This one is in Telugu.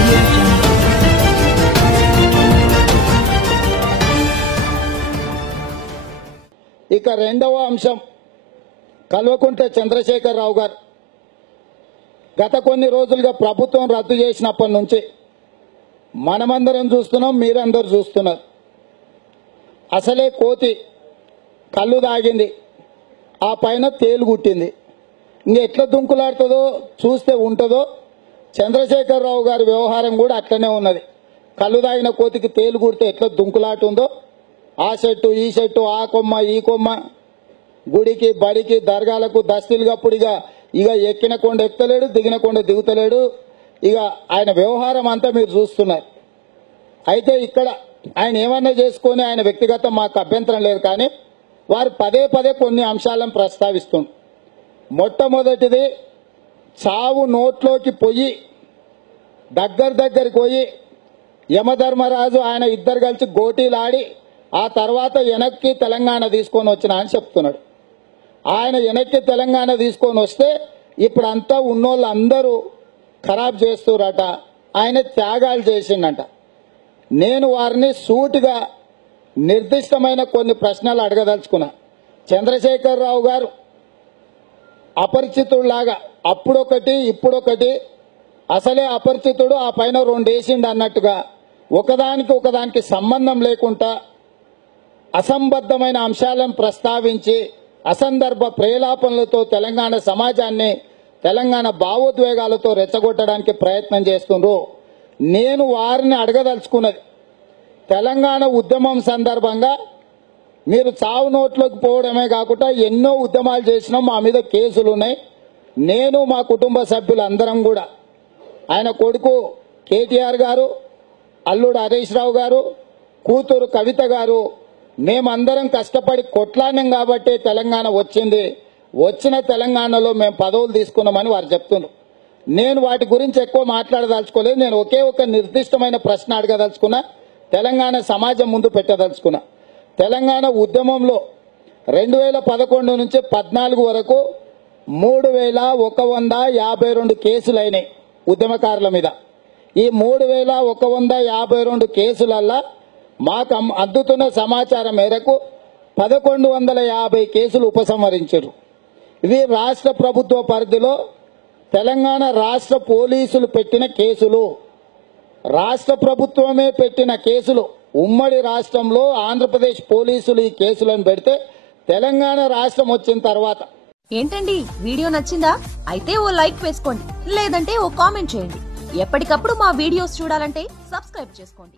Audio Jungle. ఇక రెండవ అంశం కల్వకుంట్ల చంద్రశేఖరరావు గారు గత కొన్ని రోజులుగా ప్రభుత్వం రద్దు చేసినప్పటి నుంచి మనమందరం చూస్తున్నాం, మీరందరూ చూస్తున్నారు. అసలే కోతి కళ్ళు తాగింది, ఆ పైన తేలు గుట్టింది. ఇంకా ఎట్లా దుంకులాడుతుందో చూస్తే ఉంటుందో. చంద్రశేఖరరావు గారి వ్యవహారం కూడా అట్లనే ఉన్నది. కళ్ళు తాగిన కోతికి తేలు గుడితే ఎట్లా దుంకులాటుందో, ఆ చెట్టు ఈ చెట్టు, ఆ కొమ్మ ఈ కొమ్మ, గుడికి బడికి దర్గాలకు దస్తీలుగప్పుడు ఇక ఎక్కిన కొండ ఎక్కుతలేడు, దిగిన కొండ దిగుతలేడు. ఇక ఆయన వ్యవహారం అంతా మీరు చూస్తున్నారు. అయితే ఇక్కడ ఆయన ఏమన్నా చేసుకొని ఆయన వ్యక్తిగతం మాకు అభ్యంతరం లేదు, కానీ వారు పదే పదే కొన్ని అంశాలను ప్రస్తావిస్తున్నారు. మొట్టమొదటిది చావు నోట్లోకి పోయి దగ్గరికి పోయి యమధర్మరాజు ఆయన ఇద్దరు కలిసి గోటీలాడి ఆ తర్వాత వెనక్కి తెలంగాణ తీసుకొని వచ్చిన అని చెప్తున్నాడు. ఆయన వెనక్కి తెలంగాణ తీసుకొని వస్తే ఇప్పుడంతా ఉన్నోళ్ళు అందరూ ఖరాబ్ చేస్తురట, ఆయన త్యాగాలు చేసిండట. నేను వారిని సూటిగా నిర్దిష్టమైన కొన్ని ప్రశ్నలు అడగదలుచుకున్నా. చంద్రశేఖరరావు గారు అపరిచితుడిలాగా అప్పుడొకటి ఇప్పుడొకటి, అసలే అపరిచితుడు ఆ పైన రెండు వేసిండు అన్నట్టుగా ఒకదానికి సంబంధం లేకుండా అసంబద్ధమైన అంశాలను ప్రస్తావించి అసందర్భ ప్రేలాపనలతో తెలంగాణ సమాజాన్ని తెలంగాణ భావోద్వేగాలతో రెచ్చగొట్టడానికి ప్రయత్నం చేస్తుండ్రు. నేను వారిని అడగదలుచుకున్నది, తెలంగాణ ఉద్యమం సందర్భంగా మీరు చావు నోట్లోకి పోవడమే కాకుండా ఎన్నో ఉద్యమాలు చేసినాం, మా మీద కేసులు ఉన్నాయి. నేను మా కుటుంబ సభ్యులు అందరం కూడా, ఆయన కొడుకు కేటీఆర్ గారు, అల్లుడు హరీష్ రావు గారు, కూతురు కవిత గారు, మేమందరం కష్టపడి కొట్లాడినాం కాబట్టి తెలంగాణ వచ్చింది. వచ్చిన తెలంగాణలో మేము పదవులు తీసుకున్నామని వారు చెప్తున్నారు. నేను వాటి గురించి ఎక్కువ మాట్లాడదలుచుకోలేదు. నేను ఒకే ఒక నిర్దిష్టమైన ప్రశ్న అడగదలుచుకున్నా, తెలంగాణ సమాజం ముందు పెట్టదలుచుకున్నా. తెలంగాణ ఉద్యమంలో 2011 నుంచి 14 వరకు 3152 కేసులు అయినాయి ఉద్యమకారుల మీద. ఈ 3152 కేసులల్లా మాకు అందుతున్న సమాచారం మేరకు 1150 కేసులు ఉపసంహరించారు. ఇవి రాష్ట్ర ప్రభుత్వ పరిధిలో తెలంగాణ రాష్ట్ర పోలీసులు పెట్టిన కేసులు, రాష్ట్ర ప్రభుత్వమే పెట్టిన కేసులు. ఉమ్మడి రాష్ట్రంలో ఆంధ్రప్రదేశ్ పోలీసులు ఈ కేసులను పెడితే తెలంగాణ రాష్ట్రం వచ్చిన తర్వాత. ఏంటండి వీడియో నచ్చిందా? అయితే ఓ లైక్ వేసుకోండి, లేదంటే ఓ కామెంట్ చేయండి. ఎప్పటికప్పుడు మా వీడియోస్ చూడాలంటే సబ్స్క్రైబ్ చేసుకోండి.